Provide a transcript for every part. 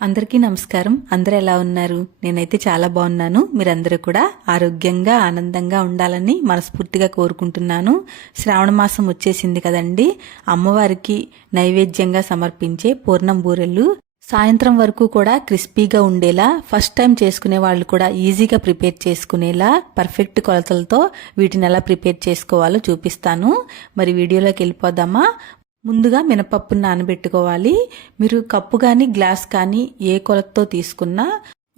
అందరికీ నమస్కారం. అందరూ ఎలా ఉన్నారు? నేనైతే చాలా బాగున్నాను. మీరందరూ కూడా ఆరోగ్యంగా ఆనందంగా ఉండాలని మనస్ఫూర్తిగా కోరుకుంటున్నాను. శ్రావణ మాసం వచ్చేసింది కదండి. అమ్మవారికి నైవేద్యంగా సమర్పించే పూర్ణం బూరెలు సాయంత్రం వరకు కూడా క్రిస్పీగా ఉండేలా, ఫస్ట్ టైం చేసుకునే వాళ్ళు కూడా ఈజీగా ప్రిపేర్ చేసుకునేలా పర్ఫెక్ట్ కొలతలతో వీటిని ఎలా ప్రిపేర్ చేసుకోవాలో చూపిస్తాను. మరి వీడియోలోకి వెళ్ళిపోదామా? ముందుగా మినపప్పును నానబెట్టుకోవాలి. మీరు కప్పు కానీ గ్లాస్ కానీ ఏ కొలతతో తీసుకున్నా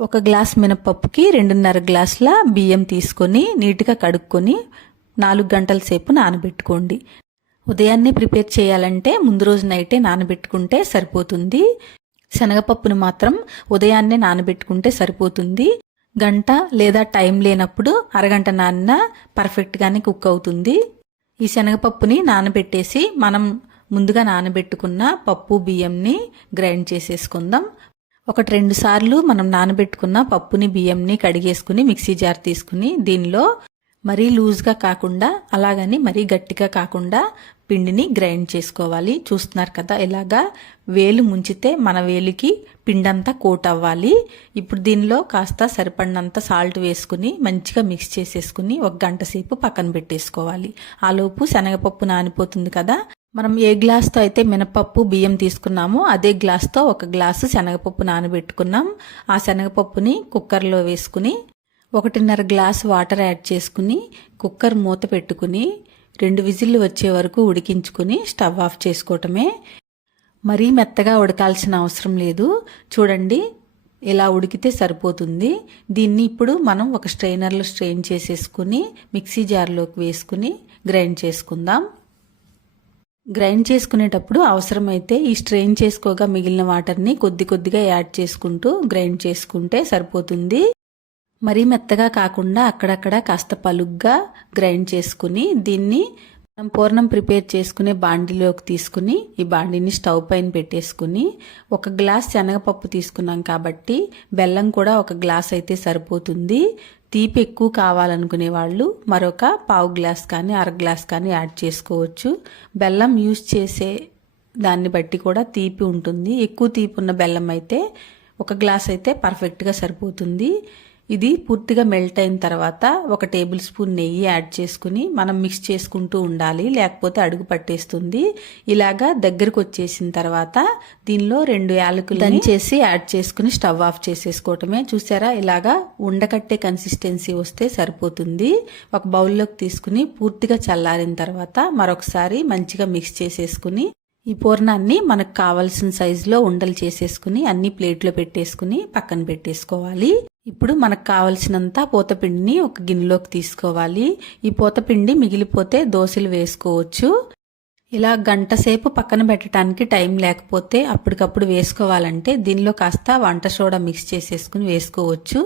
1 గ్లాస్ మినపప్పుకి 2.5 గ్లాసుల బియ్యం తీసుకొని నీట్గా కడుక్కొని 4 గంటల సేపు నానబెట్టుకోండి. ఉదయాన్నే ప్రిపేర్ చేయాలంటే ముందు రోజు నైటే నానబెట్టుకుంటే సరిపోతుంది. శనగపప్పును మాత్రం ఉదయాన్నే నానబెట్టుకుంటే సరిపోతుంది. గంట లేదా టైం లేనప్పుడు అరగంట నానినా పర్ఫెక్ట్గానే కుక్ అవుతుంది. ఈ శనగపప్పుని నానబెట్టేసి మనం ముందుగా నానబెట్టుకున్న పప్పు బియ్యంని గ్రైండ్ చేసేసుకుందాం. 1-2 సార్లు మనం నానబెట్టుకున్న పప్పుని బియ్యంని కడిగేసుకుని మిక్సీ జార్ తీసుకుని దీనిలో మరీ లూజ్గా కాకుండా అలాగని మరీ గట్టిగా కాకుండా పిండిని గ్రైండ్ చేసుకోవాలి. చూస్తున్నారు కదా, ఇలాగా వేలు ముంచితే మన వేలికి పిండంతా కోట్ అవ్వాలి. ఇప్పుడు దీనిలో కాస్త సరిపడినంత సాల్ట్ వేసుకుని మంచిగా మిక్స్ చేసేసుకుని 1 గంట సేపు పక్కన పెట్టేసుకోవాలి. ఆలోపు శనగపప్పు నానిపోతుంది కదా. మనం ఏ గ్లాస్తో అయితే మినపప్పు బియ్యం తీసుకున్నామో అదే గ్లాస్తో 1 గ్లాసు శనగపప్పు నానబెట్టుకున్నాం. ఆ శనగపప్పుని కుక్కర్లో వేసుకుని 1.5 గ్లాస్ వాటర్ యాడ్ చేసుకుని కుక్కర్ మూత పెట్టుకుని 2 విజిల్లు వచ్చే వరకు ఉడికించుకుని స్టవ్ ఆఫ్ చేసుకోవటమే. మరీ మెత్తగా ఉడకాల్సిన అవసరం లేదు. చూడండి, ఇలా ఉడికితే సరిపోతుంది. దీన్ని ఇప్పుడు మనం ఒక స్ట్రైనర్లో స్ట్రెయిన్ చేసేసుకుని మిక్సీ జార్లోకి వేసుకుని గ్రైండ్ చేసుకుందాం. గ్రైండ్ చేసుకునేటప్పుడు అవసరమైతే ఈ స్ట్రెయిన్ చేసుకోగా మిగిలిన వాటర్ని కొద్ది కొద్దిగా యాడ్ చేసుకుంటూ గ్రైండ్ చేసుకుంటే సరిపోతుంది. మరీ మెత్తగా కాకుండా అక్కడక్కడ కాస్త పలుగ్గా గ్రైండ్ చేసుకుని దీన్ని మనం పూర్ణం ప్రిపేర్ చేసుకునే బాండిలోకి తీసుకుని ఈ బాండిని స్టవ్ పైన పెట్టేసుకుని 1 గ్లాస్ శనగపప్పు తీసుకున్నాం కాబట్టి బెల్లం కూడా 1 గ్లాస్ అయితే సరిపోతుంది. తీపి ఎక్కువ కావాలనుకునే వాళ్ళు మరొక 1/2 గ్లాస్ కానీ 1/2 గ్లాస్ కానీ యాడ్ చేసుకోవచ్చు. బెల్లం యూజ్ చేసే దాన్ని బట్టి కూడా తీపి ఉంటుంది. ఎక్కువ తీపి ఉన్న బెల్లం అయితే 1 గ్లాస్ అయితే పర్ఫెక్ట్గా సరిపోతుంది. ఇది పూర్తిగా మెల్ట్ అయిన తర్వాత 1 టేబుల్ స్పూన్ నెయ్యి యాడ్ చేసుకుని మనం మిక్స్ చేసుకుంటూ ఉండాలి, లేకపోతే అడుగు పట్టేస్తుంది. ఇలాగా దగ్గరకు వచ్చేసిన తర్వాత దీనిలో 2 యాలకులు దంచేసి యాడ్ చేసుకుని స్టవ్ ఆఫ్ చేసేసుకోవటమే. చూసారా, ఇలాగా ఉండకట్టే కన్సిస్టెన్సీ వస్తే సరిపోతుంది. ఒక బౌల్లోకి తీసుకుని పూర్తిగా చల్లారిన తర్వాత మరొకసారి మంచిగా మిక్స్ చేసేసుకుని ఈ పూర్ణాన్ని మనకు కావాల్సిన సైజులో ఉండలు చేసేసుకుని అన్ని ప్లేట్లో పెట్టేసుకుని పక్కన పెట్టేసుకోవాలి. ఇప్పుడు మనకు కావలసినంత పూతపిండిని ఒక గిన్నెలోకి తీసుకోవాలి. ఈ పూతపిండి మిగిలిపోతే దోశలు వేసుకోవచ్చు. ఇలా గంట సేపు పక్కన పెట్టడానికి టైం లేకపోతే అప్పటికప్పుడు వేసుకోవాలంటే దీనిలో కాస్త వంట సోడా మిక్స్ చేసేసుకుని వేసుకోవచ్చు.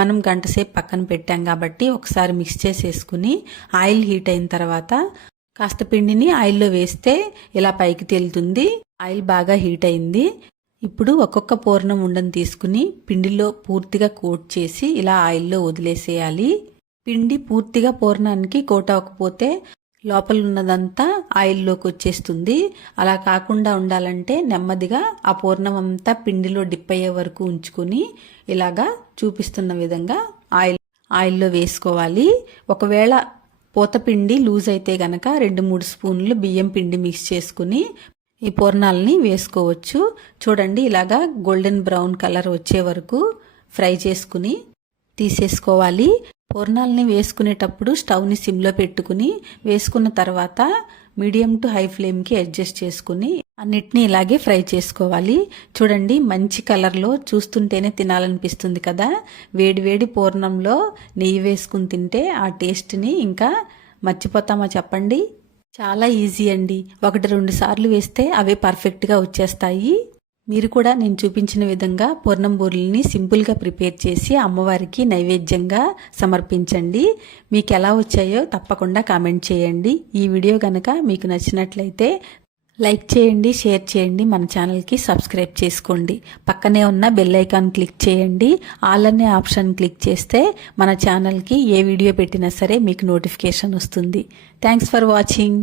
మనం గంట సేపు పక్కన పెట్టాం కాబట్టి ఒకసారి మిక్స్ చేసేసుకుని ఆయిల్ హీట్ అయిన తర్వాత కాస్త పిండిని ఆయిల్లో వేస్తే ఇలా పైకి తేలుతుంది. ఆయిల్ బాగా హీట్ అయింది. ఇప్పుడు ఒక్కొక్క పూర్ణం ఉండని తీసుకుని పిండిలో పూర్తిగా కోట్ చేసి ఇలా ఆయిల్లో వదిలేసేయాలి. పిండి పూర్తిగా పూర్ణానికి కోట్ అవ్వకపోతే లోపల ఉన్నదంతా ఆయిల్లోకి వచ్చేస్తుంది. అలా కాకుండా ఉండాలంటే నెమ్మదిగా ఆ పూర్ణం అంతా పిండిలో డిప్ అయ్యే వరకు ఉంచుకుని ఇలాగా చూపిస్తున్న విధంగా ఆయిల్లో వేసుకోవాలి. ఒకవేళ పూతపిండి లూజ్ అయితే గనక 2-3 స్పూన్లు బియ్యం పిండి మిక్స్ చేసుకుని ఈ పూర్ణాలని వేసుకోవచ్చు. చూడండి, ఇలాగా గోల్డెన్ బ్రౌన్ కలర్ వచ్చే వరకు ఫ్రై చేసుకుని తీసేసుకోవాలి. పూర్ణాలని వేసుకునేటప్పుడు స్టవ్ని సిమ్లో పెట్టుకుని వేసుకున్న తర్వాత మీడియం టు హై ఫ్లేమ్కి అడ్జస్ట్ చేసుకుని అన్నిటినీ ఇలాగే ఫ్రై చేసుకోవాలి. చూడండి, మంచి కలర్లో చూస్తుంటేనే తినాలనిపిస్తుంది కదా. వేడివేడి పూర్ణంలో నెయ్యి వేసుకుని తింటే ఆ టేస్ట్ని ఇంకా మర్చిపోతామా చెప్పండి. చాలా ఈజీ అండి. 1-2 సార్లు వేస్తే అవే పర్ఫెక్ట్గా వచ్చేస్తాయి. మీరు కూడా నేను చూపించిన విధంగా పూర్ణం బూరెల్ని సింపుల్గా ప్రిపేర్ చేసి అమ్మవారికి నైవేద్యంగా సమర్పించండి. మీకు ఎలా వచ్చాయో తప్పకుండా కామెంట్ చేయండి. ఈ వీడియో కనుక మీకు నచ్చినట్లయితే లైక్ చేయండి, షేర్ చేయండి, మన ఛానల్కి సబ్స్క్రైబ్ చేసుకోండి. పక్కనే ఉన్న బెల్ ఐకాన్ క్లిక్ చేయండి. ఆల్ అనే ఆప్షన్ క్లిక్ చేస్తే మన ఛానల్కి ఏ వీడియో పెట్టినా సరే మీకు నోటిఫికేషన్ వస్తుంది. Thanks for watching.